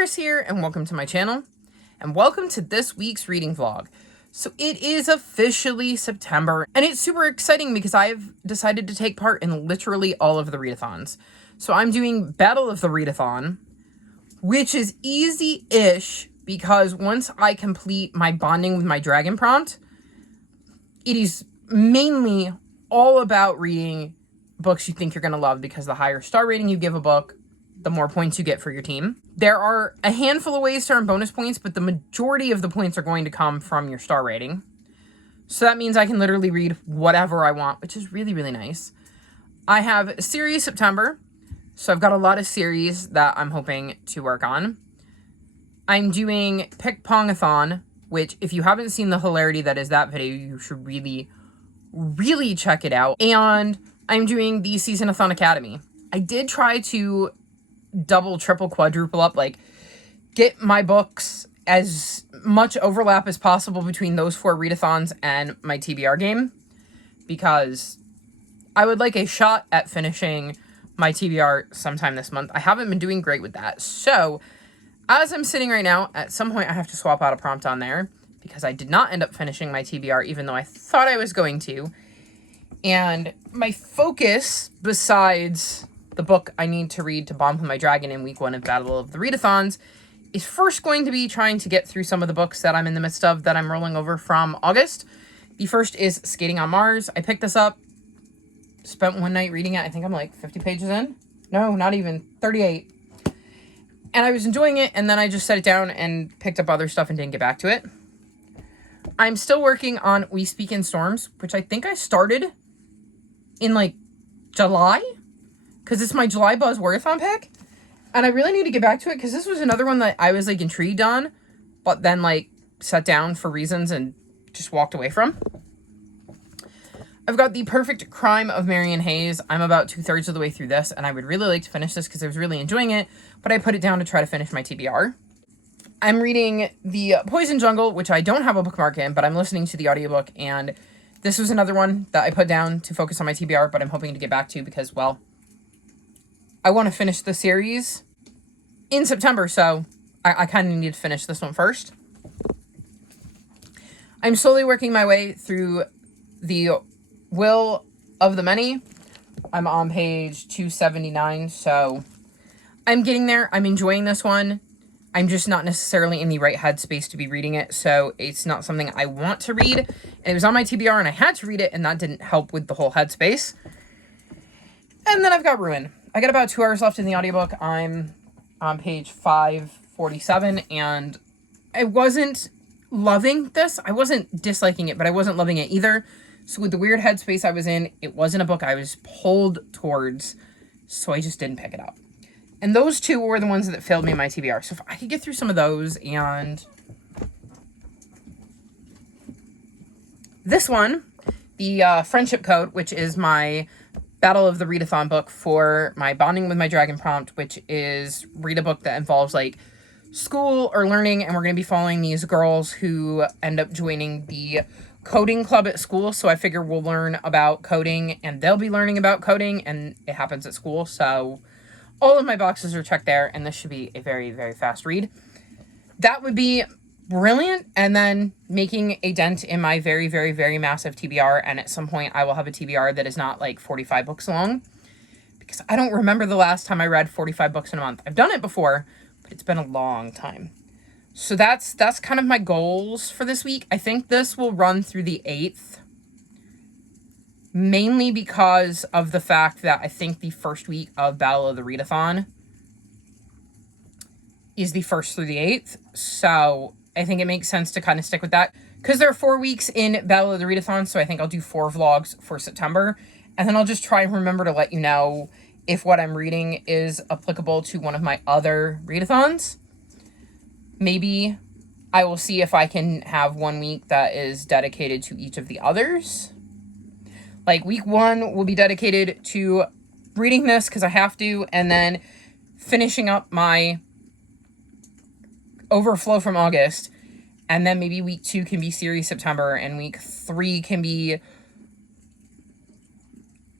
Chris here, and welcome to my channel, and welcome to this week's reading vlog. So it is officially September, and it's super exciting because I've decided to take part in literally all of the readathons. So I'm doing Battle of the Readathon, which is easy-ish because once I complete my Bonding with My Dragon prompt, it is mainly all about reading books you think you're going to love, because the higher star rating you give a book, the more points you get for your team. There are a handful of ways to earn bonus points, but the majority of the points are going to come from your star rating. So that means I can literally read whatever I want, which is really, really nice. I have series September, so I've got a lot of series that I'm hoping to work on. I'm doing Pick Pongathon, which if you haven't seen the hilarity that is that video, you should really, really check it out. And I'm doing the Season-a-thon Academy. I did try to double, triple, quadruple up, like get my books as much overlap as possible between those 4 readathons and my TBR game, because I would like a shot at finishing my TBR sometime this month. I haven't been doing great with that. So as I'm sitting right now, at some point I have to swap out a prompt on there because I did not end up finishing my TBR, even though I thought I was going to. And my focus, besides the book I need to read to bond with my dragon in week 1 of Battle of the Readathons, is first going to be trying to get through some of the books that I'm in the midst of that I'm rolling over from August. The first is Skating on Mars. I picked this up, spent one night reading it. I think I'm like 50 pages in. No, not even 38. And I was enjoying it, and then I just set it down and picked up other stuff and didn't get back to it. I'm still working on We Speak in Storms, which I think I started in like July, because it's my July Buzz Readathon pick, and I really need to get back to it because this was another one that I was like intrigued on, but then like set down for reasons and just walked away from. I've got The Perfect Crime of Marion Hayes. I'm about 2/3 of the way through this, and I would really like to finish this because I was really enjoying it, but I put it down to try to finish my TBR. I'm reading The Poison Jungle, which I don't have a bookmark in, but I'm listening to the audiobook, and this was another one that I put down to focus on my TBR, but I'm hoping to get back to because, well, I want to finish the series in September, so I kind of need to finish this one first. I'm slowly working my way through The Will of the Many. I'm on page 279, so I'm getting there. I'm enjoying this one. I'm just not necessarily in the right headspace to be reading it, so it's not something I want to read. And it was on my TBR, and I had to read it, and that didn't help with the whole headspace. And then I've got Ruin. I got about 2 hours left in the audiobook. I'm on page 547, and I wasn't loving this. I wasn't disliking it, but I wasn't loving it either. So with the weird headspace I was in, it wasn't a book I was pulled towards, so I just didn't pick it up. And those 2 were the ones that failed me in my TBR. So if I could get through some of those, and this one, the Friendship Code, which is my Battle of the Readathon book for my Bonding with My Dragon prompt, which is read a book that involves like school or learning, and we're going to be following these girls who end up joining the coding club at school. So I figure we'll learn about coding, and they'll be learning about coding, and it happens at school. So all of my boxes are checked there, and this should be a very, very fast read. That would be brilliant, and then making a dent in my very, very, very massive TBR, and at some point I will have a TBR that is not like 45 books long, because I don't remember the last time I read 45 books in a month. I've done it before, but it's been a long time. So that's kind of my goals for this week. I think this will run through the 8th, mainly because of the fact that I think the first week of Battle of the Readathon is the 1st through the 8th, so I think it makes sense to kind of stick with that, because there are 4 weeks in Battle of the Readathon, so I think I'll do 4 vlogs for September, and then I'll just try and remember to let you know if what I'm reading is applicable to one of my other readathons. Maybe I will see if I can have 1 week that is dedicated to each of the others. Like week 1 will be dedicated to reading this because I have to, and then finishing up my overflow from August, and then maybe week 2 can be series September, and week 3 can be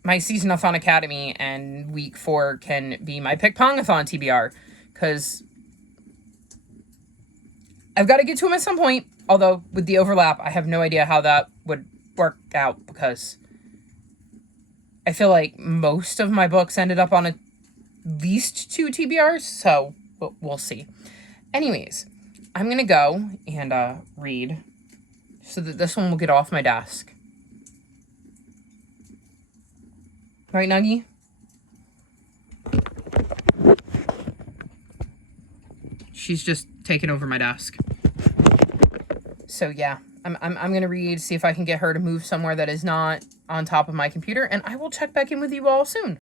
my Season-a-thon Academy, and week 4 can be my Pick Pongathon TBR, because I've got to get to them at some point, although with the overlap, I have no idea how that would work out because I feel like most of my books ended up on at least 2 TBRs, so we'll see. Anyways, I'm going to go and read so that this one will get off my desk. Right, Nuggy? She's just taken over my desk. So yeah, I'm going to read, see if I can get her to move somewhere that is not on top of my computer, and I will check back in with you all soon.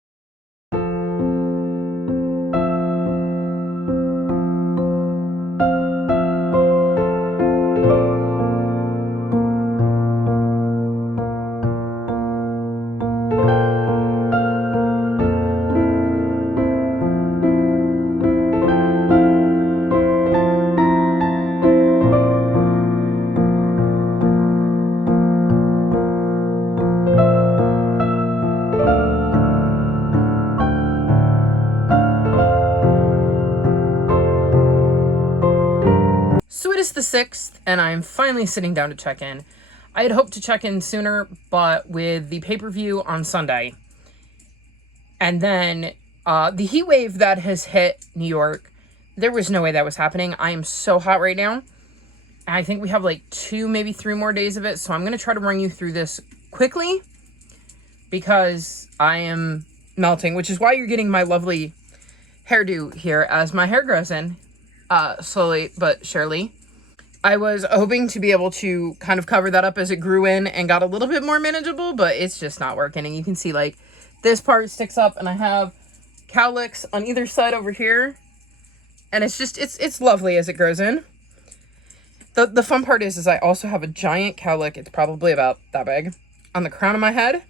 So it is the 6th, and I'm finally sitting down to check in. I had hoped to check in sooner, but with the pay-per-view on Sunday, and then the heat wave that has hit New York, there was no way that was happening. I am so hot right now. I think we have like 2, maybe 3 more days of it, so I'm going to try to run you through this quickly because I am melting, which is why you're getting my lovely hairdo here as my hair grows in. Slowly but surely. I was hoping to be able to kind of cover that up as it grew in and got a little bit more manageable, but it's just not working. And you can see like this part sticks up and I have cowlicks on either side over here. And it's just, it's lovely as it grows in. The fun part is I also have a giant cowlick. It's probably about that big on the crown of my head.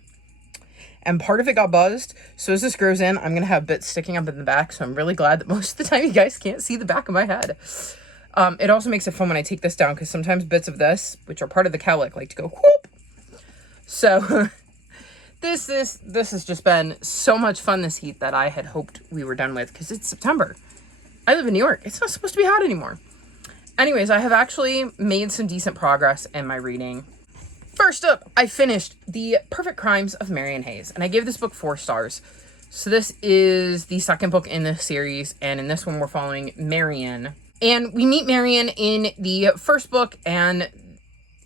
And part of it got buzzed. So as this grows in, I'm going to have bits sticking up in the back. So I'm really glad that most of the time you guys can't see the back of my head. It also makes it fun when I take this down because sometimes bits of this, which are part of the cowlick, like to go whoop. So this has just been so much fun this heat that I had hoped we were done with because it's September. I live in New York. It's not supposed to be hot anymore. Anyways, I have actually made some decent progress in my reading. First up, I finished The Perfect Crimes of Marion Hayes, and I gave this book 4 stars. So this is the second book in this series, and in this one we're following Marion. And we meet Marion in the first book, and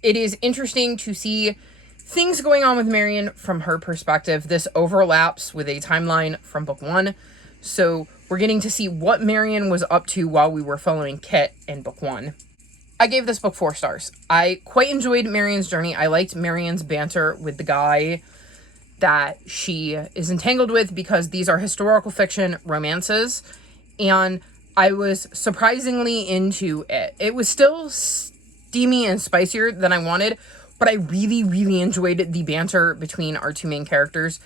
it is interesting to see things going on with Marion from her perspective. This overlaps with a timeline from book 1, so we're getting to see what Marion was up to while we were following Kit in book 1. I gave this book 4 stars. I quite enjoyed Marion's journey. I liked Marion's banter with the guy that she is entangled with because these are historical fiction romances, and I was surprisingly into it. It was still steamy and spicier than I wanted, but I really, really enjoyed the banter between our 2 main characters,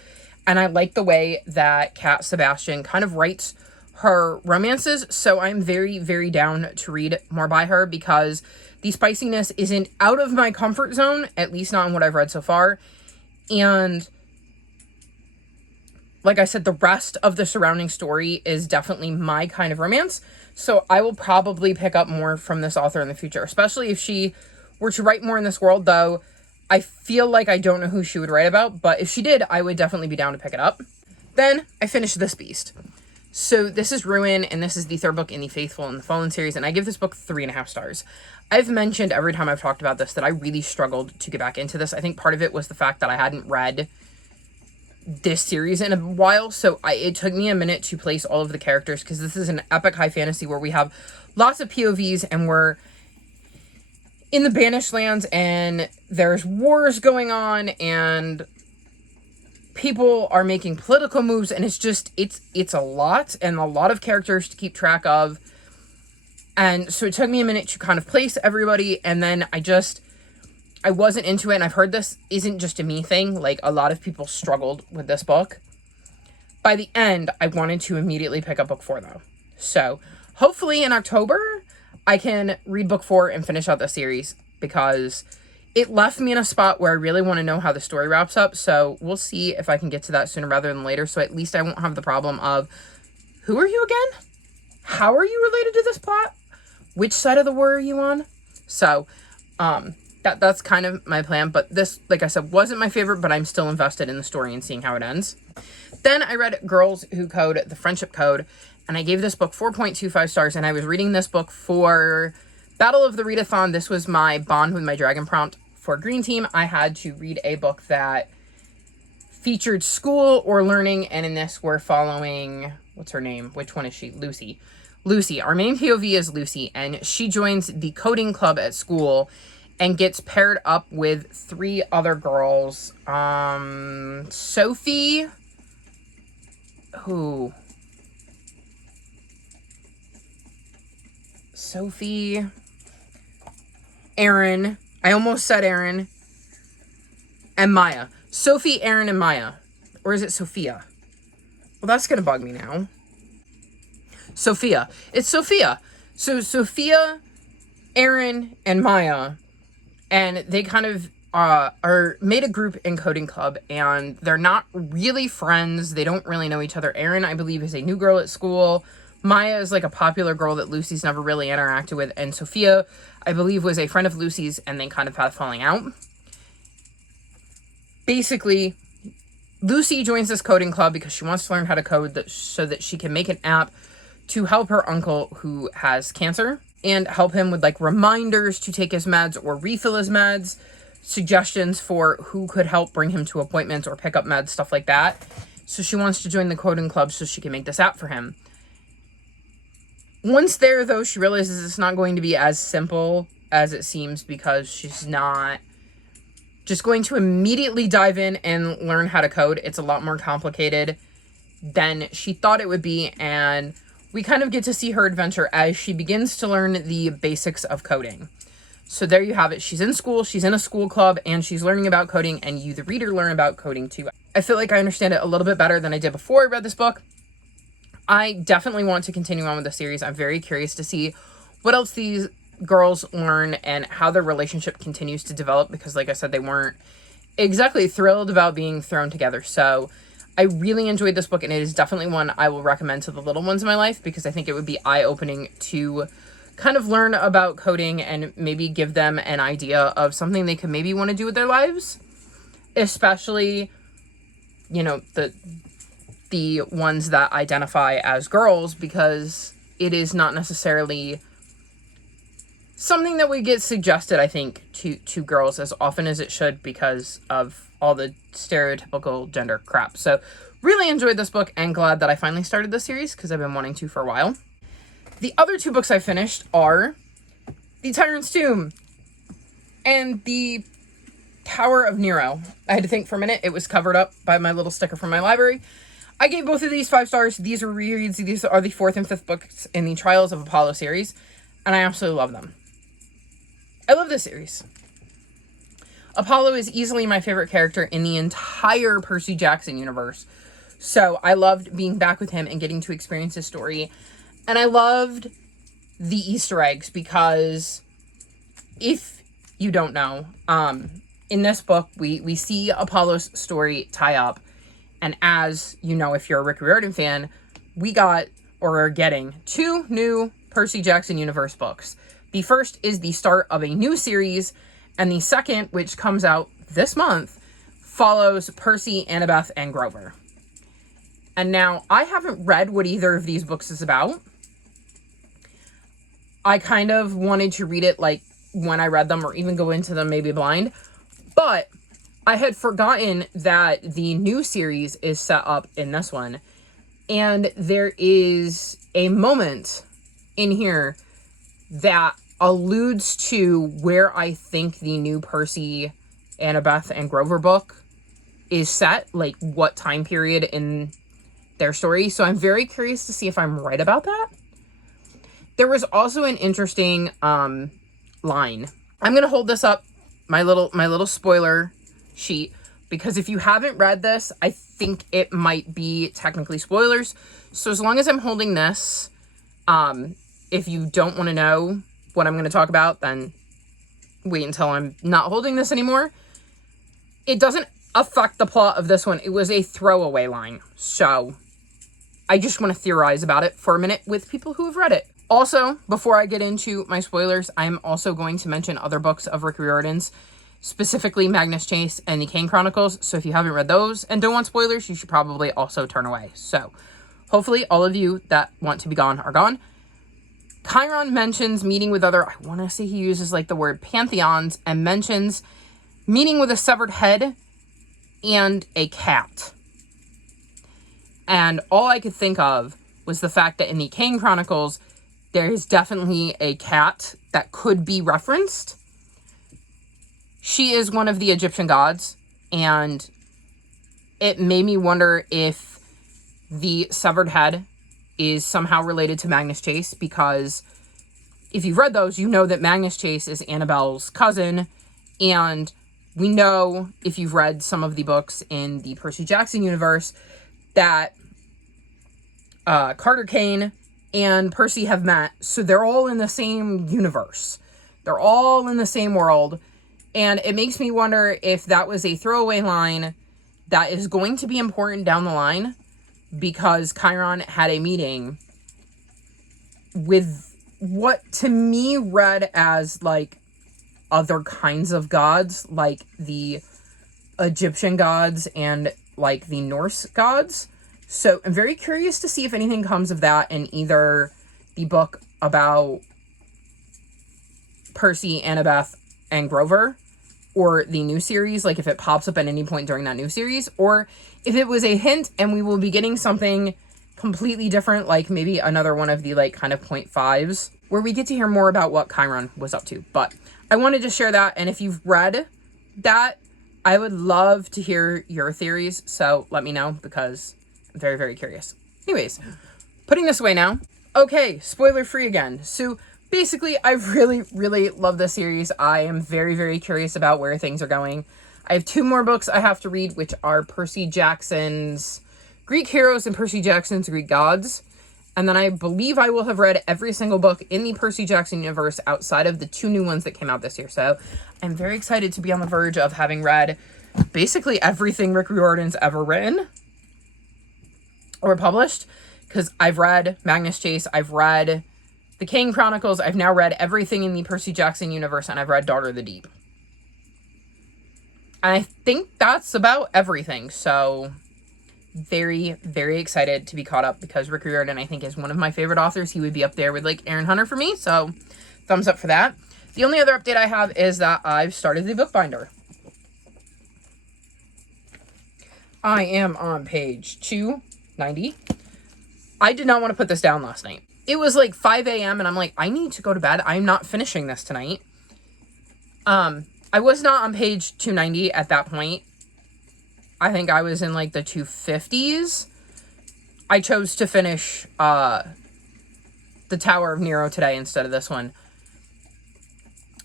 and I like the way that Kat Sebastian kind of writes her romances, so I'm very, very down to read more by her because the spiciness isn't out of my comfort zone, at least not in what I've read so far, and like I said, the rest of the surrounding story is definitely my kind of romance, so I will probably pick up more from this author in the future, especially if she were to write more in this world, though I feel like I don't know who she would write about, but if she did, I would definitely be down to pick it up. Then I finished This Beast. So this is Ruin, and this is the 3rd book in the Faithful and the Fallen series, and I give this book 3.5 stars. I've mentioned every time I've talked about this that I really struggled to get back into this. I think part of it was the fact that I hadn't read this series in a while, so it took me a minute to place all of the characters, because this is an epic high fantasy where we have lots of POVs, and we're in the Banished Lands, and there's wars going on, and people are making political moves, and it's a lot, and a lot of characters to keep track of. And so it took me a minute to kind of place everybody, and then I wasn't into it, and I've heard this isn't just a me thing. Like, a lot of people struggled with this book. By the end, I wanted to immediately pick up book 4, though. So, hopefully in October, I can read book 4 and finish out the series, because it left me in a spot where I really want to know how the story wraps up, so we'll see if I can get to that sooner rather than later, so at least I won't have the problem of, who are you again? How are you related to this plot? which side of the war are you on? So, that's kind of my plan. But this, like I said, wasn't my favorite, but I'm still invested in the story and seeing how it ends. Then I read Girls Who Code the Friendship Code, and I gave this book 4.25 stars, and I was reading this book for Battle of the Readathon. This was my Bond with My Dragon prompt for Green Team. I had to read a book that featured school or learning, and in this we're following, what's her name? Which one is she? Lucy. Lucy. Our main POV is Lucy, and she joins the coding club at school and gets paired up with 3 other girls. Sophie... Who? Sophie, Aaron. I almost said Aaron. And Maya. Sophie, Aaron, and Maya. Or is it Sophia? Well, that's going to bug me now. Sophia. It's Sophia. So Sophia, Aaron, and Maya. And they kind of are made a group in coding club, and they're not really friends. They don't really know each other. Erin, I believe, is a new girl at school. Maya is like a popular girl that Lucy's never really interacted with. And Sophia, I believe, was a friend of Lucy's, and they kind of had a falling out. Basically, Lucy joins this coding club because she wants to learn how to code so that she can make an app to help her uncle who has cancer and help him with like reminders to take his meds or refill his meds, suggestions for who could help bring him to appointments or pick up meds, stuff like that. So she wants to join the coding club so she can make this app for him. Once there, though, she realizes it's not going to be as simple as it seems, because she's not just going to immediately dive in and learn how to code. It's a lot more complicated than she thought it would be, and we kind of get to see her adventure as she begins to learn the basics of coding. So there you have it. She's in school, she's in a school club, and she's learning about coding, and you, the reader, learn about coding too. I feel like I understand it a little bit better than I did before I read this book. I definitely want to continue on with the series. I'm very curious to see what else these girls learn and how their relationship continues to develop, because like I said, they weren't exactly thrilled about being thrown together. So I really enjoyed this book, and it is definitely one I will recommend to the little ones in my life, because I think it would be eye-opening to kind of learn about coding and maybe give them an idea of something they could maybe want to do with their lives, especially, you know, the ones that identify as girls, because it is not necessarily something that would get suggested, I think, to girls as often as it should, because of all the stereotypical gender crap. So really enjoyed this book, and glad that I finally started this series, because I've been wanting to for a while. The other 2 books I finished are The Tyrant's Tomb and The Tower of Nero. I had to think for a minute. It was covered up by my little sticker from my library. I gave both of these 5 stars. These are rereads. These are the 4th and 5th books in the Trials of Apollo series, and I absolutely love them. I love this series. Apollo is easily my favorite character in the entire Percy Jackson universe. So I loved being back with him and getting to experience his story. And I loved the Easter eggs, because if you don't know, in this book, we see Apollo's story tie up. And as you know, if you're a Rick Riordan fan, we got, or are getting, 2 new Percy Jackson universe books. The first is the start of a new series, and the second, which comes out this month, follows Percy, Annabeth, and Grover. And now, I haven't read what either of these books is about. I kind of wanted to read it like when I read them, or even go into them maybe blind. But I had forgotten that the new series is set up in this one. And there is a moment in here that alludes to where I think the new Percy, Annabeth, and Grover book is set, like what time period in their story. So I'm very curious to see if I'm right about that. There was also an interesting line. I'm going to hold this up, my little spoiler sheet, because if you haven't read this, I think it might be technically spoilers. So as long as I'm holding this, if you don't want to know what I'm going to talk about, then wait until I'm not holding this anymore. It doesn't affect the plot of this one. It was a throwaway line. So I just want to theorize about it for a minute with people who have read it. Also, before I get into my spoilers, I'm also going to mention other books of Rick Riordan's, specifically Magnus Chase and the Kane Chronicles. So if you haven't read those and don't want spoilers, you should probably also turn away. So hopefully all of you that want to be gone are gone. Chiron mentions meeting with other, I want to say he uses like the word pantheons, and mentions meeting with a severed head and a cat. And all I could think of was the fact that in the Kane Chronicles, there is definitely a cat that could be referenced. She is one of the Egyptian gods, and it made me wonder if the severed head is somehow related to Magnus Chase, because if you've read those, you know that Magnus Chase is Annabelle's cousin, and we know, if you've read some of the books in the Percy Jackson universe, that Carter Kane and Percy have met, so they're all in the same universe. They're all in the same world, and it makes me wonder if that was a throwaway line that is going to be important down the line, because Chiron had a meeting with what to me read as like other kinds of gods, like the Egyptian gods and like the Norse gods. So I'm very curious to see if anything comes of that in either the book about Percy, Annabeth, and Grover, or the new series, like if it pops up at any point during that new series, or if it was a hint and we will be getting something completely different, like maybe another one of the like kind of 0.5s, where we get to hear more about what Chiron was up to. But I wanted to share that, and if you've read that, I would love to hear your theories, so let me know, because I'm very, very curious. Anyways, putting this away now. Okay, spoiler free again. So basically, I really, really love this series. I am very, very curious about where things are going. I have 2 more books I have to read, which are Percy Jackson's Greek Heroes and Percy Jackson's Greek Gods. And then I believe I will have read every single book in the Percy Jackson universe outside of the 2 new ones that came out this year. So I'm very excited to be on the verge of having read basically everything Rick Riordan's ever written or published, because I've read Magnus Chase, I've read the Kane Chronicles, I've now read everything in the Percy Jackson universe, and I've read Daughter of the Deep. And I think that's about everything, so very, very excited to be caught up, because Rick Riordan, I think, is one of my favorite authors. He would be up there with, like, Aaron Hunter for me, so thumbs up for that. The only other update I have is that I've started the bookbinder. I am on page 290. I did not want to put this down last night. It was like 5 a.m. and I'm like, I need to go to bed. I'm not finishing this tonight. I was not on page 290 at that point. I think I was in like the 250s. I chose to finish the Tower of Nero today instead of this one.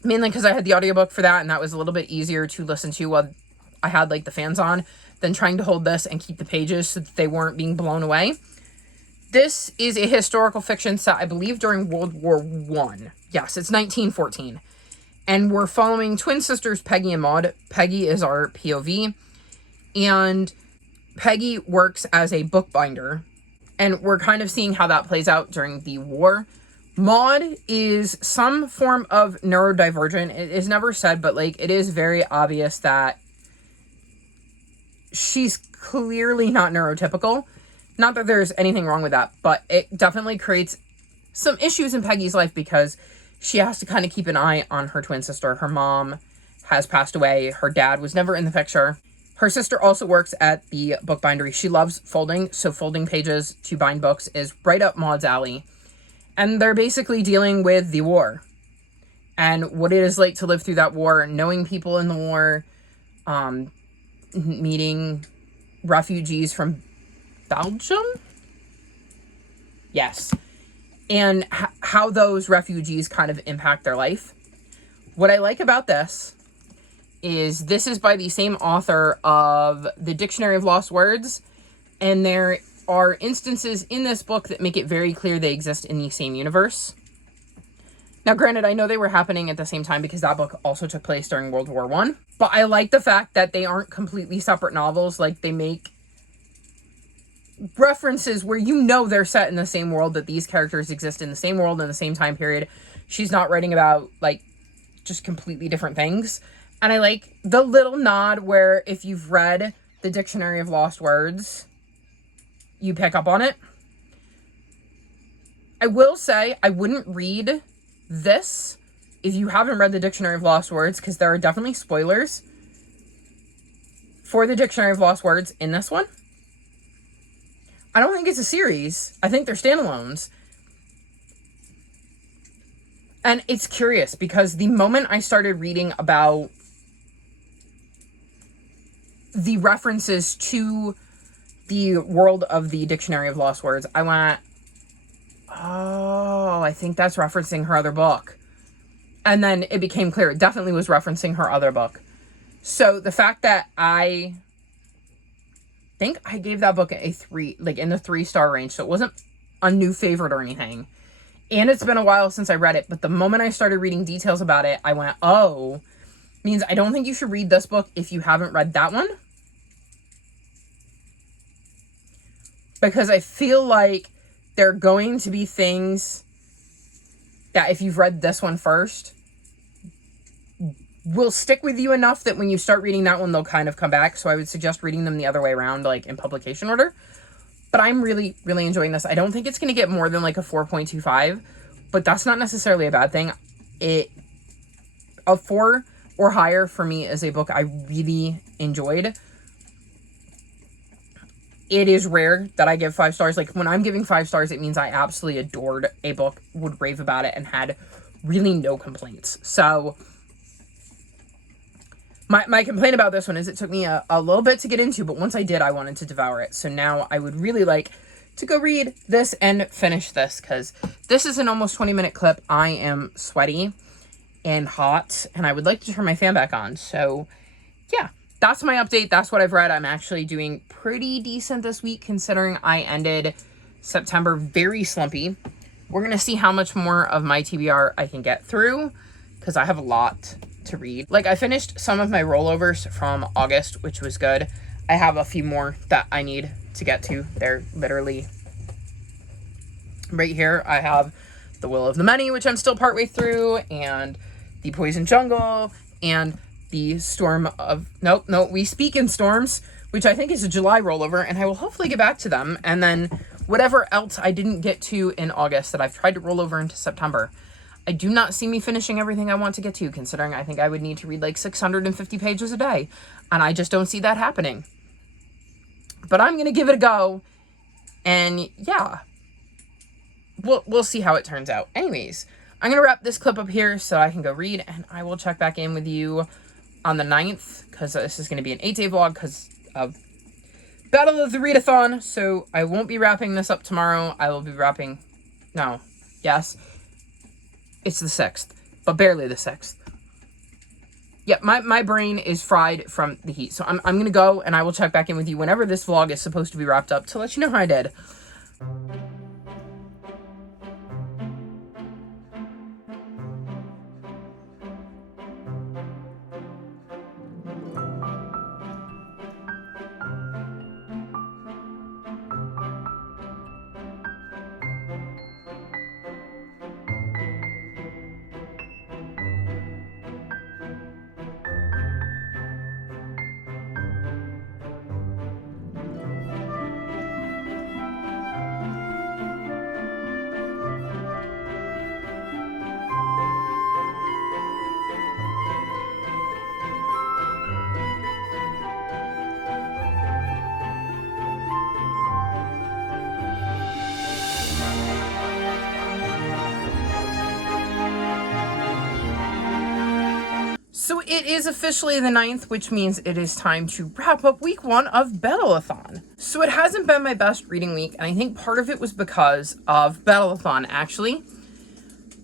Mainly because I had the audiobook for that, and that was a little bit easier to listen to while I had like the fans on than trying to hold this and keep the pages so that they weren't being blown away. This is a historical fiction set, I believe, during World War I. Yes, it's 1914. And we're following twin sisters Peggy and Maud. Peggy is our POV. And Peggy works as a bookbinder. And we're kind of seeing how that plays out during the war. Maud is some form of neurodivergent. It is never said, but like it is very obvious that she's clearly not neurotypical. Not that there's anything wrong with that, but it definitely creates some issues in Peggy's life because she has to kind of keep an eye on her twin sister. Her mom has passed away. Her dad was never in the picture. Her sister also works at the bookbindery. She loves folding, so folding pages to bind books is right up Maud's alley. And they're basically dealing with the war and what it is like to live through that war, knowing people in the war, meeting refugees from Belgium? Yes. And how those refugees kind of impact their life. What I like about this is by the same author of the Dictionary of Lost Words, and there are instances in this book that make it very clear they exist in the same universe. Now, granted, I know they were happening at the same time because that book also took place during World War I, but I like the fact that they aren't completely separate novels. Like, they make references where you know they're set in the same world, that these characters exist in the same world in the same time period. She's not writing about, like, just completely different things. And I like the little nod where if you've read the Dictionary of Lost Words, you pick up on it. I will say I wouldn't read this if you haven't read the Dictionary of Lost Words, because there are definitely spoilers for the Dictionary of Lost Words in this one. I don't think it's a series. I think they're standalones. And it's curious because the moment I started reading about the references to the world of the Dictionary of Lost Words, I went, oh, I think that's referencing her other book. And then it became clear it definitely was referencing her other book. So the fact that I think I gave that book a 3, like in the 3-star range, so it wasn't a new favorite or anything. And it's been a while since I read it, but the moment I started reading details about it, I went, oh, means I don't think you should read this book if you haven't read that one. Because I feel like there are going to be things that if you've read this one first, will stick with you enough that when you start reading that one, they'll kind of come back. So I would suggest reading them the other way around, like in publication order. But I'm really, really enjoying this. I don't think it's going to get more than like a 4.25, but that's not necessarily a bad thing. A 4 or higher for me is a book I really enjoyed. It is rare that I give 5 stars. Like, when I'm giving 5 stars, it means I absolutely adored a book, would rave about it, and had really no complaints. So my complaint about this one is it took me a little bit to get into, but once I did, I wanted to devour it. So now I would really like to go read this and finish this, because this is an almost 20-minute clip. I am sweaty and hot, and I would like to turn my fan back on. So yeah, that's my update. That's what I've read. I'm actually doing pretty decent this week, considering I ended September very slumpy. We're going to see how much more of my TBR I can get through, because I have a lot to read. Like, I finished some of my rollovers from August, which was good. I have a few more that I need to get to. They're literally right here. I have The Will of the Many, which I'm still partway through, and The Poison Jungle, and the Storm of... Nope, We Speak in Storms, which I think is a July rollover, and I will hopefully get back to them. And then whatever else I didn't get to in August that I've tried to roll over into September. I do not see me finishing everything I want to get to, considering I think I would need to read like 650 pages a day, and I just don't see that happening. But I'm going to give it a go, and yeah, we'll see how it turns out. Anyways, I'm going to wrap this clip up here so I can go read, and I will check back in with you on the 9th, because this is going to be an 8-day vlog because of Battle of the Readathon, so I won't be wrapping this up tomorrow. I will be wrapping... No. Yes. It's the 6th, but barely the 6th. Yeah, my brain is fried from the heat, so I'm going to go, and I will check back in with you whenever this vlog is supposed to be wrapped up to let you know how I did. So it is officially the 9th, which means it is time to wrap up week 1 of Readathon. So it hasn't been my best reading week, and I think part of it was because of Readathon, actually.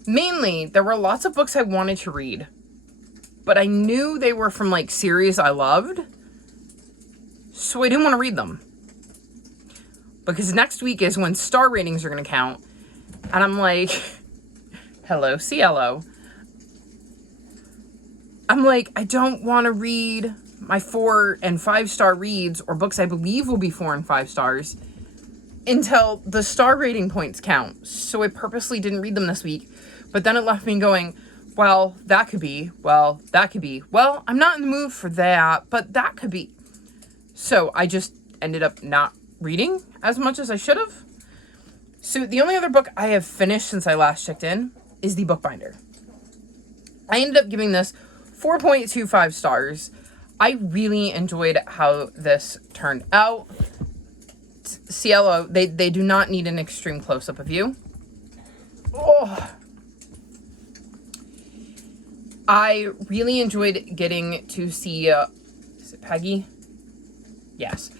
Mainly, there were lots of books I wanted to read, but I knew they were from, like, series I loved, so I didn't want to read them. Because next week is when star ratings are going to count, and I'm like, hello, CLO. I'm like, I don't want to read my 4 and 5 star reads, or books I believe will be 4 and 5 stars, until the star rating points count. So I purposely didn't read them this week. But then it left me going, well, that could be. Well, that could be. Well, I'm not in the mood for that, but that could be. So I just ended up not reading as much as I should have. So the only other book I have finished since I last checked in is The Bookbinder. I ended up giving this 4.25 stars. I really enjoyed how this turned out. Cielo, they do not need an extreme close-up of you. Oh. I really enjoyed getting to see, is it Peggy? Yes.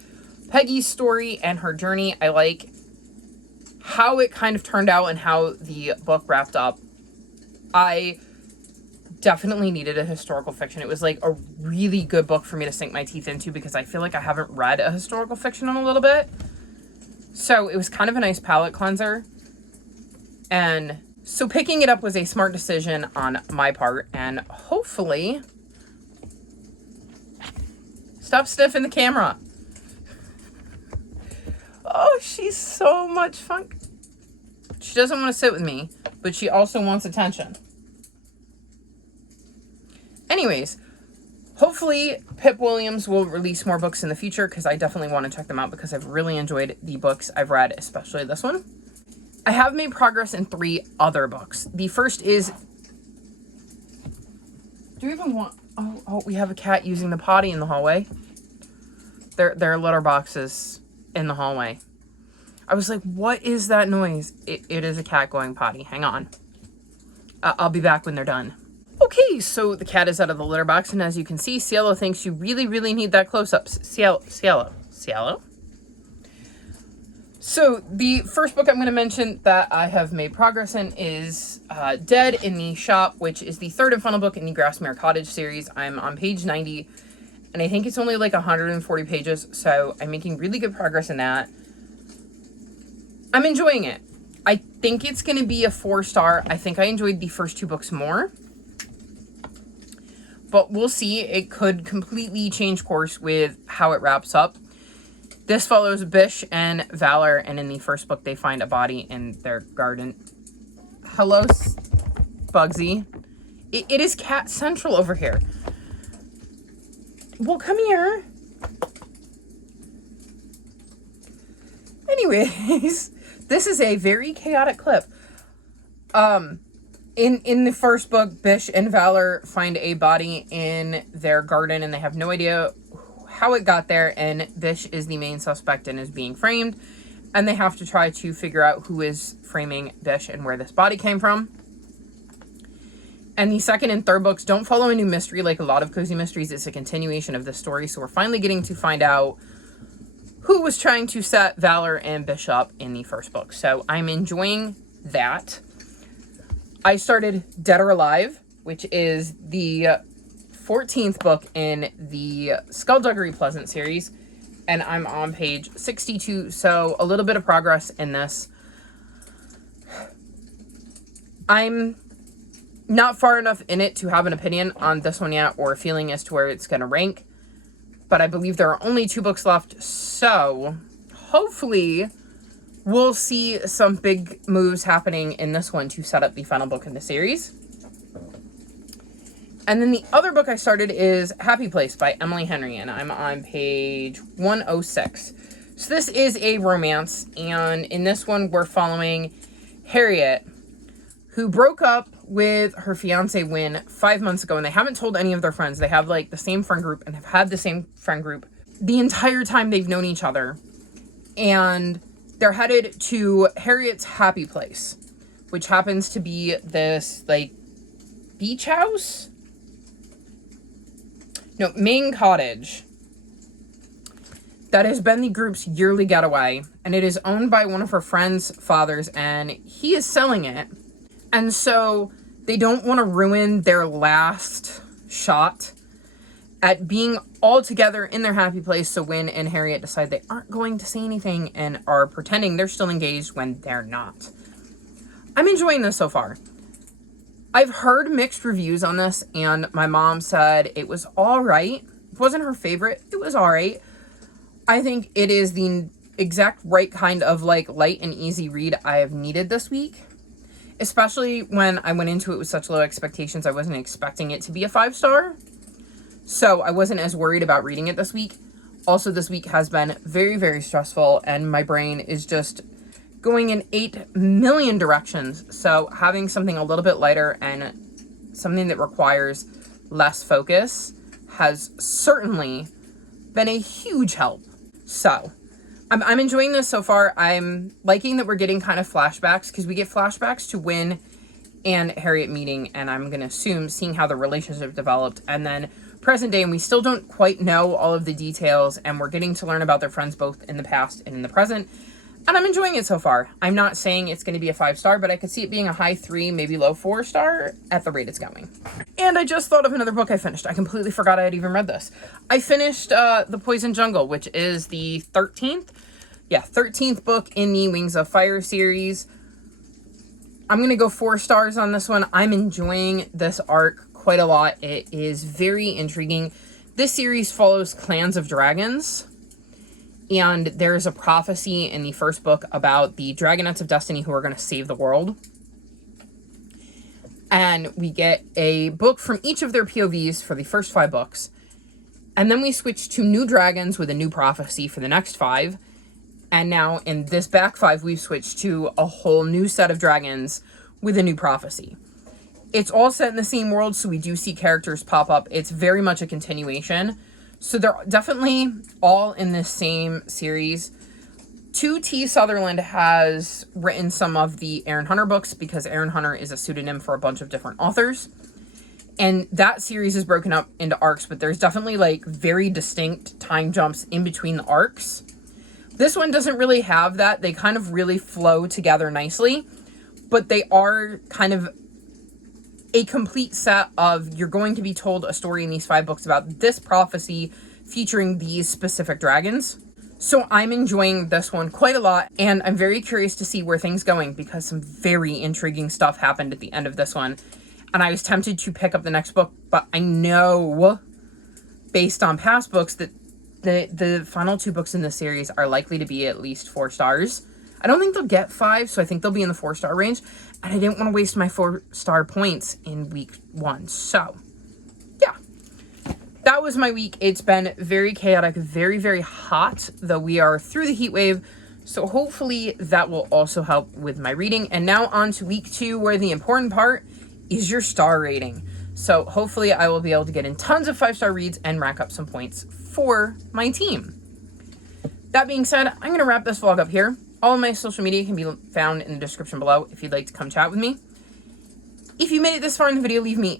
Peggy's story and her journey. I like how it kind of turned out and how the book wrapped up. I definitely needed a historical fiction. It was like a really good book for me to sink my teeth into because I feel like I haven't read a historical fiction in a little bit. So it was kind of a nice palate cleanser. And so picking it up was a smart decision on my part. And hopefully... Stop sniffing the camera. Oh, she's so much fun. She doesn't want to sit with me, but she also wants attention. Anyways, hopefully Pip Williams will release more books in the future because I definitely want to check them out because I've really enjoyed the books I've read, especially this one. I have made progress in 3 other books. The first is... Do we even want... Oh, we have a cat using the potty in the hallway. There are litter boxes in the hallway. I was like, what is that noise? It is a cat going potty. Hang on. I'll be back when they're done. Okay, so the cat is out of the litter box, and as you can see, Cielo thinks you really, really need that close-up. Cielo. So the first book I'm going to mention that I have made progress in is Dead in the Shop, which is the 3rd and final book in the Grassmere Cottage series. I'm on page 90, and I think it's only like 140 pages, so I'm making really good progress in that. I'm enjoying it. I think it's going to be a 4-star. I think I enjoyed the first 2 books more. But we'll see. It could completely change course with how it wraps up. This follows Bish and Valor, and in the first book, they find a body in their garden. Hello, Bugsy. It is Cat Central over here. Well, come here. Anyways, this is a very chaotic clip. In the first book, Bish and Valor find a body in their garden, and they have no idea how it got there, and Bish is the main suspect and is being framed, and they have to try to figure out who is framing Bish and where this body came from. And the second and third books don't follow a new mystery like a lot of cozy mysteries. It's a continuation of this story, so we're finally getting to find out who was trying to set Valor and Bish up in the first book. So I'm enjoying that. I started Dead or Alive, which is the 14th book in the Skullduggery Pleasant series, and I'm on page 62, so a little bit of progress in this. I'm not far enough in it to have an opinion on this one yet, or a feeling as to where it's going to rank, but I believe there are only 2 books left, so hopefully we'll see some big moves happening in this one to set up the final book in the series. And then the other book I started is Happy Place by Emily Henry, and I'm on page 106. So this is a romance, and in this one we're following Harriet, who broke up with her fiance Wynn 5 months ago, and they haven't told any of their friends. They have like the same friend group and have had the same friend group the entire time they've known each other. And they're headed to Harriet's Happy Place, which happens to be this like beach house? No, main cottage that has been the group's yearly getaway, and it is owned by one of her friend's fathers, and he is selling it. And so they don't want to ruin their last shot at being all together in their happy place. So Wynn and Harriet decide they aren't going to say anything and are pretending they're still engaged when they're not. I'm enjoying this so far. I've heard mixed reviews on this, and my mom said it was all right. It wasn't her favorite. It was all right. I think it is the exact right kind of like light and easy read I have needed this week. Especially when I went into it with such low expectations, I wasn't expecting it to be a 5-star. So I wasn't as worried about reading it this week. Also, this week has been very, very stressful, and my brain is just going in 8 million directions. So having something a little bit lighter and something that requires less focus has certainly been a huge help. So I'm enjoying this so far. I'm liking that we're getting kind of flashbacks, because we get flashbacks to Wynne and Harriet meeting, and I'm going to assume seeing how the relationship developed, and then present day, and we still don't quite know all of the details, and we're getting to learn about their friends both in the past and in the present, and I'm enjoying it so far. I'm not saying it's going to be a 5-star, but I could see it being a high 3, maybe low 4-star at the rate it's going. And I just thought of another book I finished. I completely forgot I had even read this. I finished The Poison Jungle, which is the 13th book in the Wings of Fire series. I'm going to go 4 stars on this one. I'm enjoying this arc quite a lot. It is very intriguing. This series follows clans of dragons, and there's a prophecy in the first book about the Dragonettes of Destiny who are going to save the world. And we get a book from each of their POVs for the first 5 books. And then we switch to new dragons with a new prophecy for the next 5. And now in this back 5, we've switched to a whole new set of dragons with a new prophecy. It's all set in the same world, so we do see characters pop up. It's very much a continuation. So they're definitely all in this same series. 2T Sutherland has written some of the Aaron Hunter books, because Aaron Hunter is a pseudonym for a bunch of different authors. And that series is broken up into arcs, but there's definitely like very distinct time jumps in between the arcs. This one doesn't really have that. They kind of really flow together nicely, but they are kind of a complete set of, you're going to be told a story in these 5 books about this prophecy featuring these specific dragons. So I'm enjoying this one quite a lot, and I'm very curious to see where things going, because some very intriguing stuff happened at the end of this one. And I was tempted to pick up the next book, but I know based on past books that the final 2 books in the series are likely to be at least 4 stars. I don't think they'll get 5, so I think they'll be in the 4-star range. And I didn't want to waste my 4-star points in week 1. So, yeah. That was my week. It's been very chaotic, very, very hot, though we are through the heat wave. So hopefully that will also help with my reading. And now on to week 2, where the important part is your star rating. So hopefully I will be able to get in tons of 5-star reads and rack up some points for my team. That being said, I'm going to wrap this vlog up here. All of my social media can be found in the description below if you'd like to come chat with me. If you made it this far in the video, leave me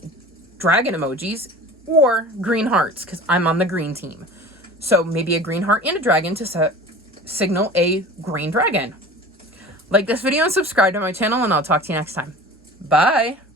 dragon emojis or green hearts, because I'm on the green team. So maybe a green heart and a dragon to signal a green dragon. Like this video and subscribe to my channel, and I'll talk to you next time. Bye!